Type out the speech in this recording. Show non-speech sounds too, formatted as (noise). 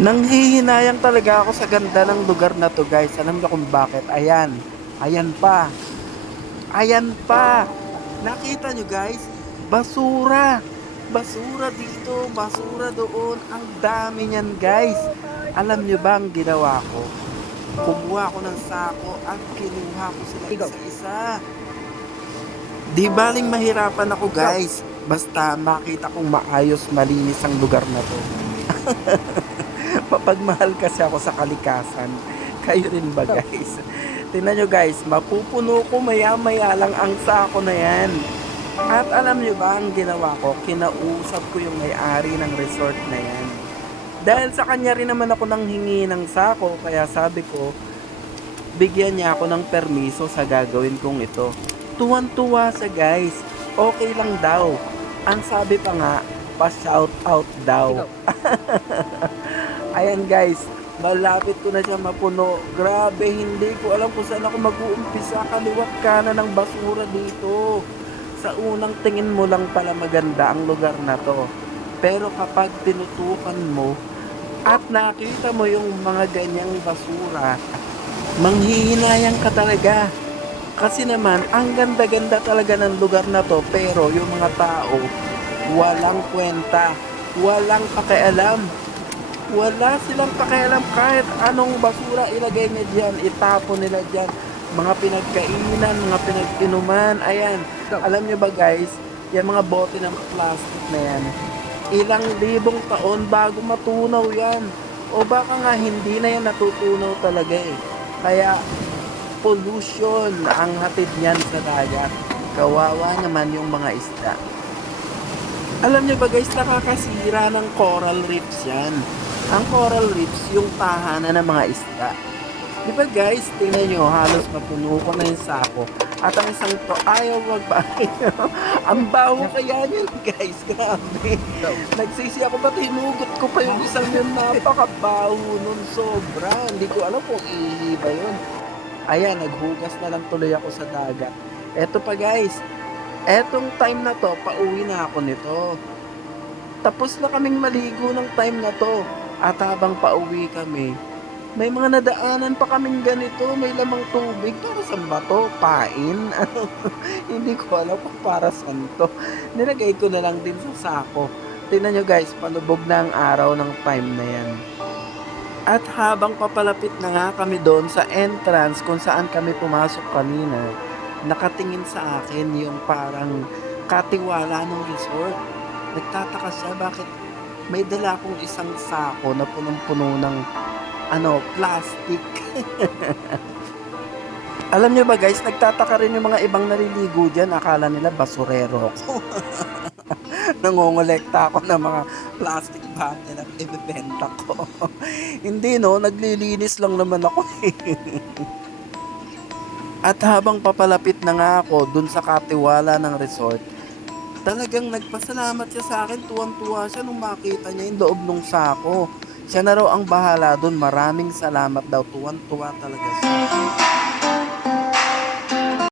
Nanghihinayang talaga ako sa ganda ng lugar na to guys. Alam niyo kung bakit? Ayan. Ayan pa. Ayan pa. Nakita niyo guys? Basura. Basura dito. Basura doon. Ang dami niyan guys. Alam niyo ba ang ginawa ko? Kumuha ko ng sako at kinuha ko sila isa-isa. Di baling mahirapan ako guys. Basta makita kong maayos, malinis ang lugar na to. (laughs) Mapagmahal kasi ako sa kalikasan. (laughs) Kayo rin ba guys? Tingnan nyo guys, mapupuno ko maya-maya lang ang sako na yan. At alam nyo ba ang ginawa ko? Kinausap ko yung may-ari ng resort na yan. Dahil sa kanya rin naman ako nang hingi ng sako, kaya sabi ko, bigyan niya ako ng permiso sa gagawin kong ito. Tuwan-tuwa sa guys, okay lang daw. Ang sabi pa nga, pa-shout out daw. (laughs) Ayan guys, malapit ko na siya mapuno. Grabe, hindi ko alam kung saan ako mag-uumpisa. Kaliwat kanan ng basura dito. Sa unang tingin mo lang pala maganda ang lugar na to. Pero kapag tinutukan mo at nakita mo yung mga ganyang basura, manghihinayang ka talaga. Kasi naman, ang ganda-ganda talaga ng lugar na to. Pero yung mga tao, walang kwenta. Walang pakialam. Wala silang pakialam kahit anong basura ilagay niya dyan, itapon nila dyan. Mga pinagkainan, mga pinag-inuman, ayan. Alam niyo ba guys, yung mga bote ng plastic na yan, ilang libong taon bago matunaw yan. O baka nga hindi na yan natutunaw talaga eh. Kaya pollution ang hatid niyan sa dagat. Kawawa naman yung mga isda. Alam niyo ba guys, nakakasira ng coral reefs yan. Ang coral reefs, yung tahanan ng mga isda. Di ba guys, tingnan nyo, halos mapuno ko na yung sako. At ang isang to, ayaw wag ba? (laughs) ang baho kaya yun guys, grabe. Nagsisi ako ba't hinugot ko pa yung isang yun, napakabaho nun sobra. Hindi ko alam kung ihi ba yun. Ayan, naghugas na lang tuloy ako sa dagat. Eto pa guys, etong time na to, pauwi na ako nito. Tapos na kaming maligo ng time na to. At habang pauwi kami, may mga nadaanan pa kaming ganito, may lamang tubig. Para sa bato, pain. (laughs) Hindi ko alam kung para saan to. Nilagay ko na lang din sa sako. Tingnan nyo guys, palubog na ang araw ng time na yan. At habang papalapit na nga kami doon sa entrance kung saan kami pumasok kanina, nakatingin sa akin yung parang katiwala ng resort. Nagtataka siya bakit may dala akong isang sako na punong-puno ng ano, plastic. (laughs) Alam nyo ba guys, nagtataka rin yung mga ibang naliligo dyan. Akala nila basurero ako. (laughs) Nangongolekta ako ng mga plastic bottle at ibebenta ko. (laughs) Hindi no, naglilinis lang naman ako. At habang papalapit na nga ako dun sa katiwala ng resort, talagang nagpasalamat siya sa akin. Tuwang-tuwa siya nung makita niya yung loob ng sako. Siya na raw ang bahala dun. Maraming salamat daw. Tuwan-tuwa talaga siya.